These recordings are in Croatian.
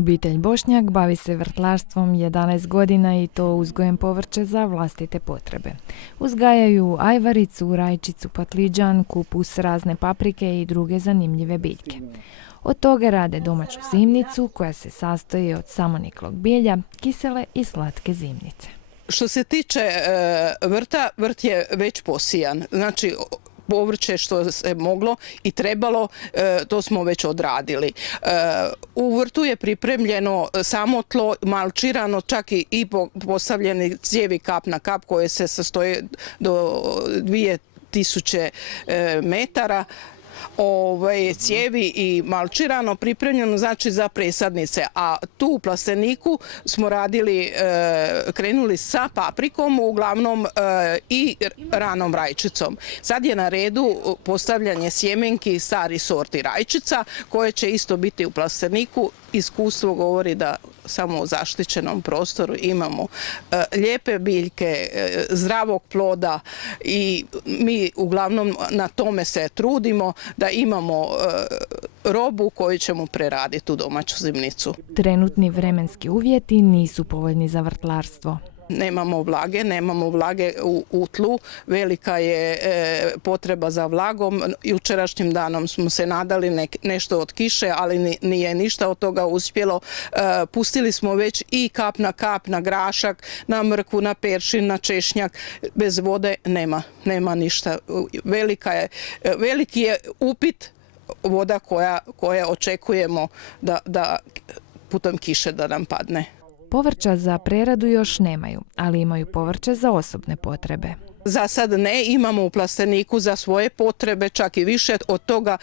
Obitelj Bošnjak bavi se vrtlarstvom 11 godina i to uzgojem povrća za vlastite potrebe. Uzgajaju ajvaricu, rajčicu, patliđan, kupus, razne paprike i druge zanimljive biljke. Od toga rade domaću zimnicu koja se sastoji od samoniklog bilja, kisele i slatke zimnice. Što se tiče vrta, vrt je već posijan. Znači, povrće što se moglo i trebalo, to smo već odradili. U vrtu je pripremljeno samo tlo, malčirano, čak i postavljeni cijevi kap na kap koje se sastoje do 2000 metara. Cijevi i malčirano pripremljeno znači za presadnice, a tu u plasteniku smo krenuli sa paprikom, uglavnom i ranom rajčicom. Sad je na redu postavljanje sjemenki starih sorti rajčica koje će isto biti u plasteniku. Iskustvo govori da samo u zaštićenom prostoru imamo lijepe biljke, zdravog ploda i mi uglavnom na tome se trudimo da imamo robu koju ćemo preraditi u domaću zimnicu. Trenutni vremenski uvjeti nisu povoljni za vrtlarstvo. Nemamo vlage u tlu, velika je potreba za vlagom. Jučerašnjim danom smo se nadali nešto od kiše, ali nije ništa od toga uspjelo. Pustili smo već i kap na grašak, na mrkvu, na peršin, na češnjak. Bez vode nema ništa. Veliki je upit voda koja očekujemo da putem kiše da nam padne. Povrća za preradu još nemaju, ali imaju povrće za osobne potrebe. Za sad ne, imamo u plasteniku za svoje potrebe, čak i više od toga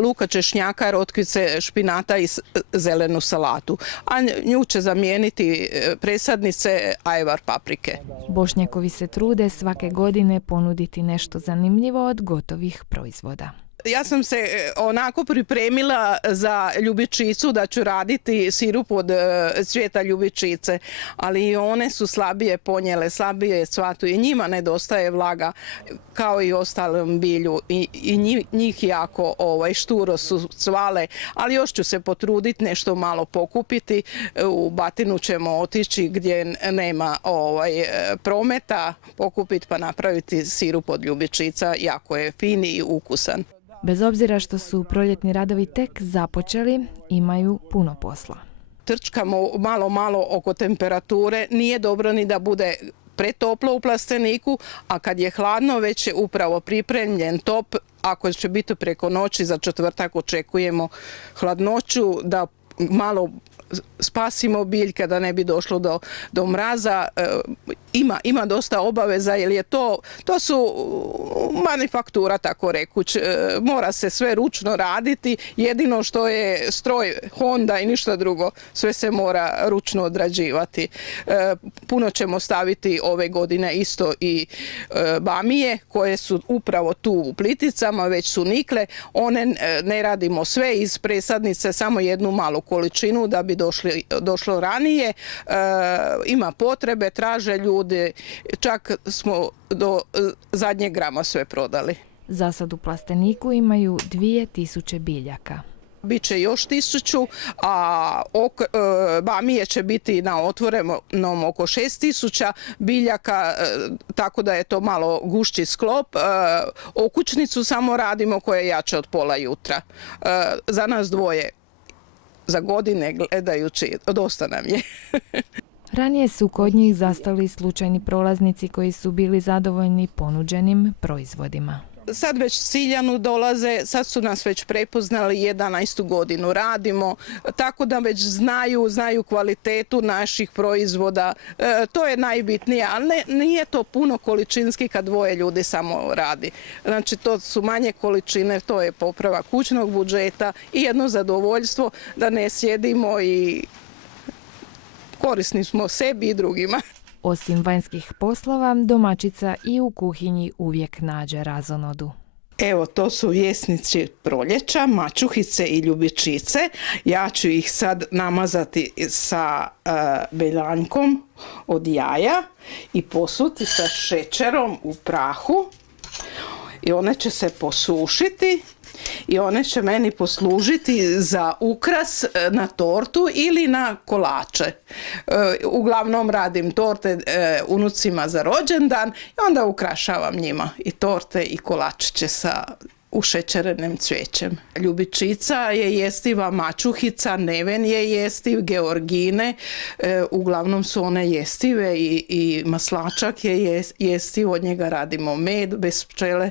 luka, češnjaka, rotkvice, špinata i zelenu salatu. A nju će zamijeniti presadnice, ajvar, paprike. Bošnjakovi se trude svake godine ponuditi nešto zanimljivo od gotovih proizvoda. Ja sam se onako pripremila za ljubičicu da ću raditi sirup od cvijeta ljubičice, ali i one su slabije ponijele, slabije cvatu i njima nedostaje vlaga kao i ostalom bilju i njih jako šturo su cvale, ali još ću se potruditi nešto malo pokupiti. U Batinu ćemo otići gdje nema prometa, pokupiti pa napraviti sirup od ljubičica, jako je fin i ukusan. Bez obzira što su proljetni radovi tek započeli, imaju puno posla. Trčkamo malo oko temperature, nije dobro ni da bude pretoplo u plasteniku, a kad je hladno već je upravo pripremljen top. Ako će biti preko noći, za četvrtak očekujemo hladnoću, da malo spasimo biljke da ne bi došlo do mraza. Ima dosta obaveza jer je to su manufaktura, tako rekuć. Mora se sve ručno raditi, jedino što je stroj Honda i ništa drugo, sve se mora ručno odrađivati. Puno ćemo staviti ove godine isto i bamije koje su upravo tu u Pliticama, već su nikle. One ne radimo sve iz presadnice, samo jednu malu količinu da bi došlo ranije. Ima potrebe, traže ljudi, čak smo do zadnjeg grama sve prodali. Za sad u plasteniku imaju 2000 biljaka. Biće još 1000, a bamije će biti na otvorenom oko 6000 biljaka, tako da je to malo gušći sklop. Okućnicu samo radimo koja je jača od pola jutra. Za nas dvoje, za godine gledajući, dosta nam je. Ranije su kod njih zastali slučajni prolaznici koji su bili zadovoljni ponuđenim proizvodima. Sad već ciljano dolaze, sad su nas već prepoznali, 11. godinu radimo, tako da već znaju kvalitetu naših proizvoda. To je najbitnije, ali nije to puno količinski kad dvoje ljudi samo radi. Znači to su manje količine, to je popravak kućnog budžeta i jedno zadovoljstvo da ne sjedimo i korisni smo sebi i drugima. Osim vanjskih poslova, domaćica i u kuhinji uvijek nađe razonodu. Evo, to su vjesnici proljeća, mačuhice i ljubičice. Ja ću ih sad namazati sa beljankom od jaja i posuti sa šećerom u prahu. i one će se posušiti i one će meni poslužiti za ukras na tortu ili na kolače. Uglavnom radim torte unucima za rođendan i onda ukrašavam njima i torte i kolačiće sa ušećerenim cvijećem. Ljubičica je jestiva, mačuhica, neven je jestiv, georgine, uglavnom su one jestive i maslačak je jestiv, od njega radimo med bez pčele,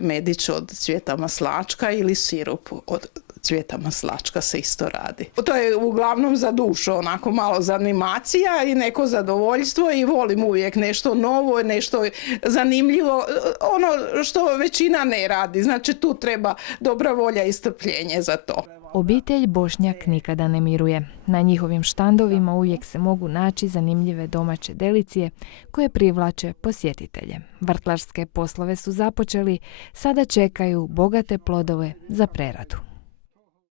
medić od cvijeta maslačka ili sirup od cvijeta maslačka se isto radi. To je uglavnom za dušu, onako malo za animacija i neko zadovoljstvo i volim uvijek nešto novo, nešto zanimljivo, ono što većina ne radi. Znači tu treba dobra volja i strpljenje za to. Obitelj Bošnjak nikada ne miruje. Na njihovim štandovima uvijek se mogu naći zanimljive domaće delicije koje privlače posjetitelje. Vrtlarske poslove su započeli, sada čekaju bogate plodove za preradu.